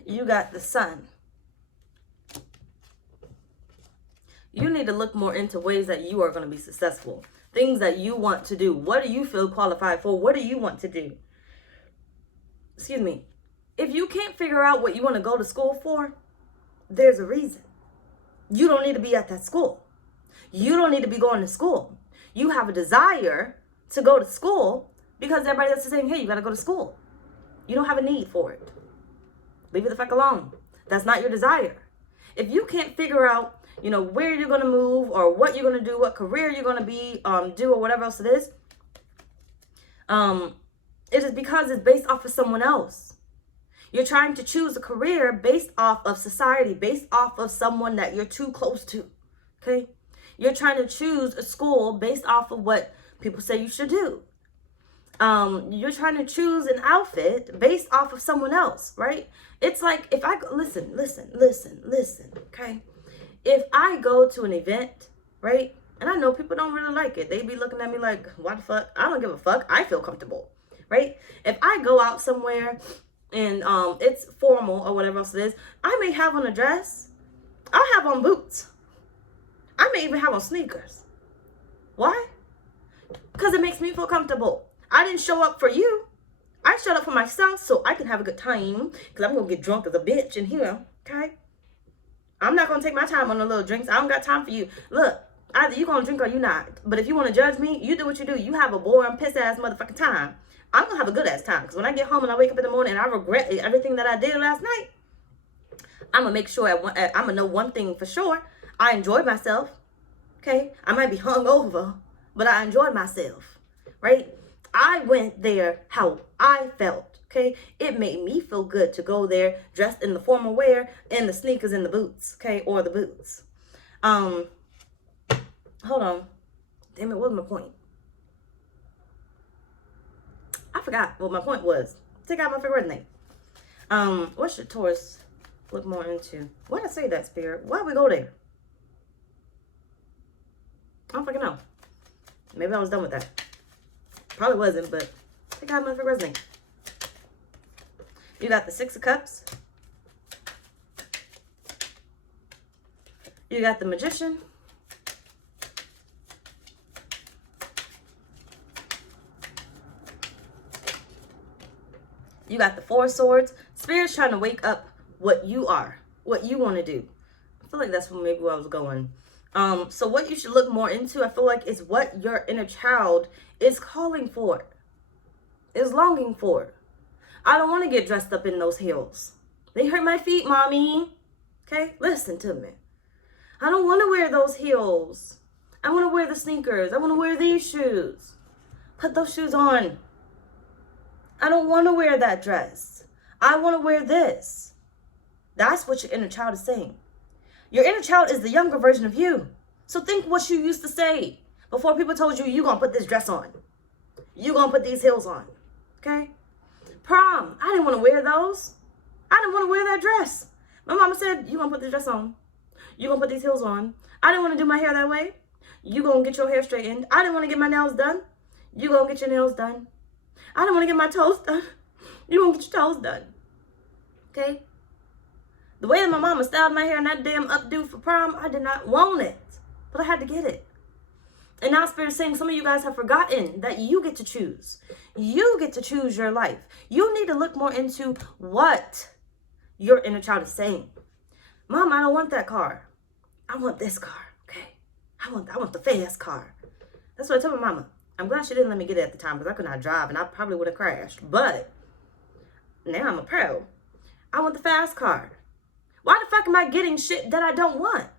You got the sun. You need to look more into ways that you are going to be successful. Things that you want to do. What do you feel qualified for? What do you want to do? Excuse me. If you can't figure out what you want to go to school for, there's a reason. You don't need to be at that school. You don't need to be going to school. You have a desire to go to school because everybody else is saying, hey, you got to go to school. You don't have a need for it. Leave it the fuck alone. That's not your desire. If you can't figure out, where you're going to move or what you're going to do, what career you're going to do or whatever else it is because it's based off of someone else. You're trying to choose a career based off of society, based off of someone that you're too close to, okay? You're trying to choose a school based off of what people say you should do. You're trying to choose an outfit based off of someone else, right? It's like if I go, listen, okay? If I go to an event, right? And I know people don't really like it. They be looking at me like, what the fuck? I don't give a fuck. I feel comfortable, right? If I go out somewhere and it's formal or whatever else it is, I may have on a dress. I'll have on boots. I may even have on sneakers. Why? Because it makes me feel comfortable. I didn't show up for you. I showed up for myself so I can have a good time because I'm going to get drunk as a bitch in here, okay? I'm not going to take my time on the little drinks. I don't got time for you. Look, either you going to drink or you not. But if you want to judge me, you do what you do. You have a boring, piss-ass motherfucking time. I'm going to have a good-ass time because when I get home and I wake up in the morning and I regret everything that I did last night, I'm going to make sure, I'm going to know one thing for sure. I enjoyed myself, okay? I might be hungover, but I enjoyed myself, right? I went there how I felt, okay? It made me feel good to go there dressed in the formal wear and the sneakers and the boots, okay? Or the boots. Hold on. Damn it, what was my point? I forgot what my point was. Take out my favorite name. What should Taurus look more into? Why did I say that, Spirit? Why we go there? I don't fucking know. Maybe I was done with that. Probably wasn't, but take out my favorite name. You got the Six of Cups. You got the Magician. You got the Four of Swords. Spirit's trying to wake up what you are, what you want to do. I feel like that's maybe where I was going. So what you should look more into, I feel like, is what your inner child is calling for, is longing for. I don't want to get dressed up in those heels. They hurt my feet, mommy. Okay, listen to me. I don't want to wear those heels. I want to wear the sneakers. I want to wear these shoes. Put those shoes on. I don't want to wear that dress. I want to wear this. That's what your inner child is saying. Your inner child is the younger version of you. So think what you used to say before people told you, you going to put this dress on. You going to put these heels on. Okay? Prom. I didn't want to wear those. I didn't want to wear that dress. My mama said, you going to put this dress on. You going to put these heels on. I didn't want to do my hair that way. You going to get your hair straightened. I didn't want to get my nails done. You going to get your nails done. I didn't want to get my toes done. You going to get your toes done. Okay? The way that my mama styled my hair in that damn updo for prom, I did not want it. But I had to get it. And now Spirit is saying some of you guys have forgotten that you get to choose. You get to choose your life. You need to look more into what your inner child is saying. Mom, I don't want that car. I want this car, okay? I want the fast car. That's what I told my mama. I'm glad she didn't let me get it at the time because I could not drive and I probably would have crashed. But now I'm a pro. I want the fast car. Why the fuck am I getting shit that I don't want?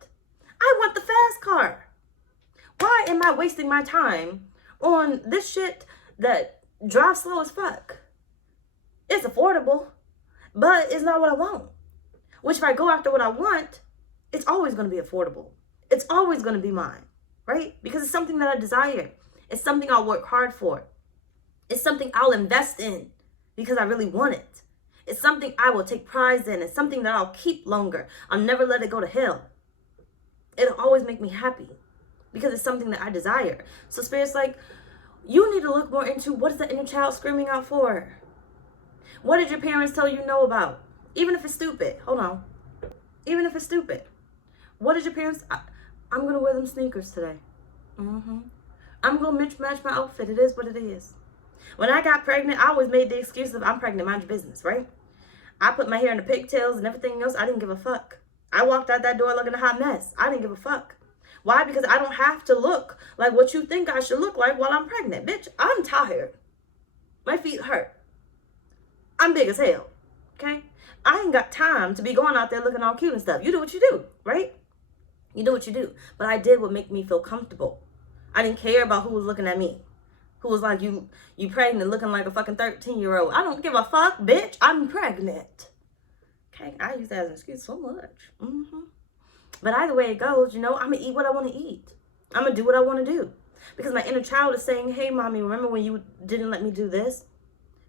I want the fast car. Why am I wasting my time on this shit that drives slow as fuck? It's affordable, but it's not what I want. Which if I go after what I want, it's always going to be affordable. It's always going to be mine, right? Because it's something that I desire. It's something I'll work hard for. It's something I'll invest in because I really want it. It's something I will take pride in. It's something that I'll keep longer. I'll never let it go to hell. It'll always make me happy because it's something that I desire. So Spirit's like, you need to look more into what is the inner child screaming out for? What did your parents tell you no about? Even if it's stupid. Hold on. Even if it's stupid. What did your parents... I'm going to wear them sneakers today. I'm going to match my outfit. It is what it is. When I got pregnant, I always made the excuse of I'm pregnant, mind your business, right? I put my hair in the pigtails and everything else. I didn't give a fuck. I walked out that door looking a hot mess. I didn't give a fuck. Why? Because I don't have to look like what you think I should look like while I'm pregnant. Bitch, I'm tired. My feet hurt. I'm big as hell. Okay? I ain't got time to be going out there looking all cute and stuff. You do what you do, right? You do what you do. But I did what made me feel comfortable. I didn't care about who was looking at me. Who was like, you pregnant looking like a fucking 13-year-old. I don't give a fuck, bitch. I'm pregnant. Okay? I use that as an excuse so much. But either way it goes, you know, I'm going to eat what I want to eat. I'm going to do what I want to do. Because my inner child is saying, hey, mommy, remember when you didn't let me do this?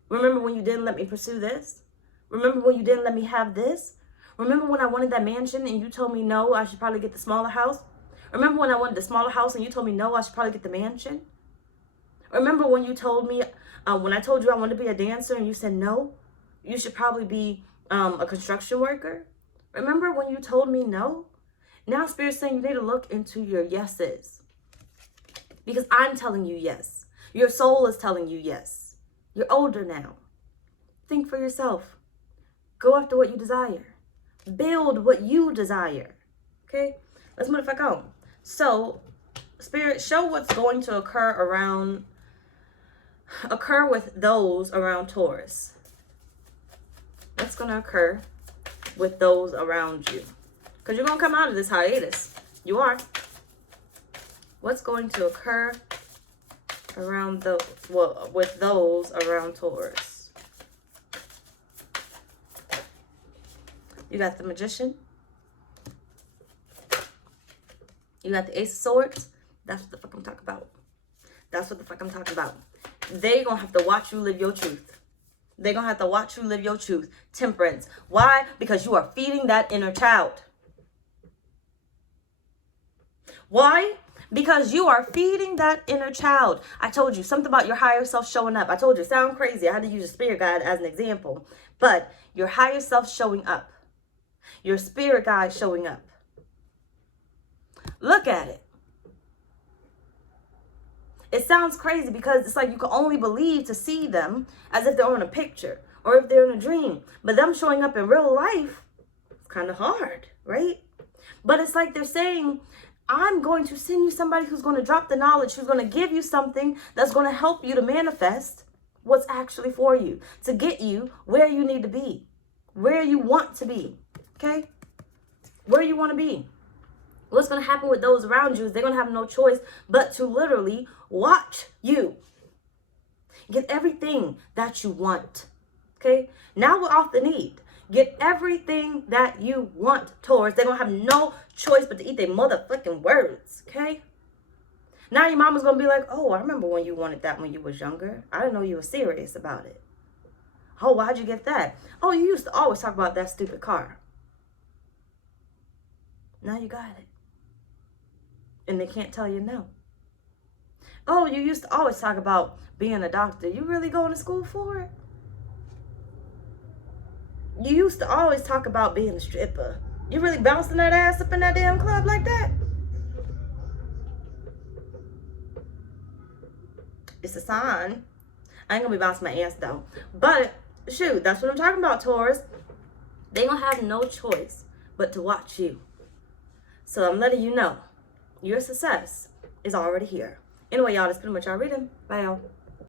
Remember when you didn't let me pursue this? Remember when you didn't let me have this? Remember when I wanted that mansion and you told me no, I should probably get the smaller house? Remember when I wanted the smaller house and you told me no, I should probably get the mansion? Remember when you told me, when I told you I wanted to be a dancer and you said no, you should probably be a construction worker? Remember when you told me no? Now Spirit's saying you need to look into your yeses. Because I'm telling you yes. Your soul is telling you yes. You're older now. Think for yourself. Go after what you desire. Build what you desire. Okay? Let's move the fuck on. So, Spirit, show what's going to occur with those around Taurus. What's going to occur with those around you? Because you're going to come out of this hiatus. You are. What's going to occur with those around Taurus? You got the Magician. You got the Ace of Swords. That's what the fuck I'm talking about. That's what the fuck I'm talking about. They're going to have to watch you live your truth. They're going to have to watch you live your truth. Temperance. Why? Because you are feeding that inner child. Why? Because you are feeding that inner child. I told you something about your higher self showing up. I told you, sound crazy. I had to use a spirit guide as an example. But your higher self showing up. Your spirit guide showing up. Look at it. It sounds crazy because it's like you can only believe to see them as if they're on a picture or if they're in a dream. But them showing up in real life, it's kind of hard, right? But it's like they're saying, I'm going to send you somebody who's going to drop the knowledge, who's going to give you something that's going to help you to manifest what's actually for you, to get you where you need to be, where you want to be, okay? Where you want to be. What's going to happen with those around you is they're going to have no choice but to literally watch you. Get everything that you want, okay? Now we're off the need. Get everything that you want, Taurus. They're going to have no choice but to eat their motherfucking words, okay? Now your mama's going to be like, oh, I remember when you wanted that when you was younger. I didn't know you were serious about it. Oh, why'd you get that? Oh, you used to always talk about that stupid car. Now you got it. And they can't tell you no. Oh, you used to always talk about being a doctor. You really going to school for it? You used to always talk about being a stripper. You really bouncing that ass up in that damn club like that? It's a sign. I ain't gonna be bouncing my ass though. But, shoot, that's what I'm talking about, Taurus. They gonna have no choice but to watch you. So I'm letting you know, your success is already here. Anyway, y'all, that's pretty much our reading. Bye, y'all.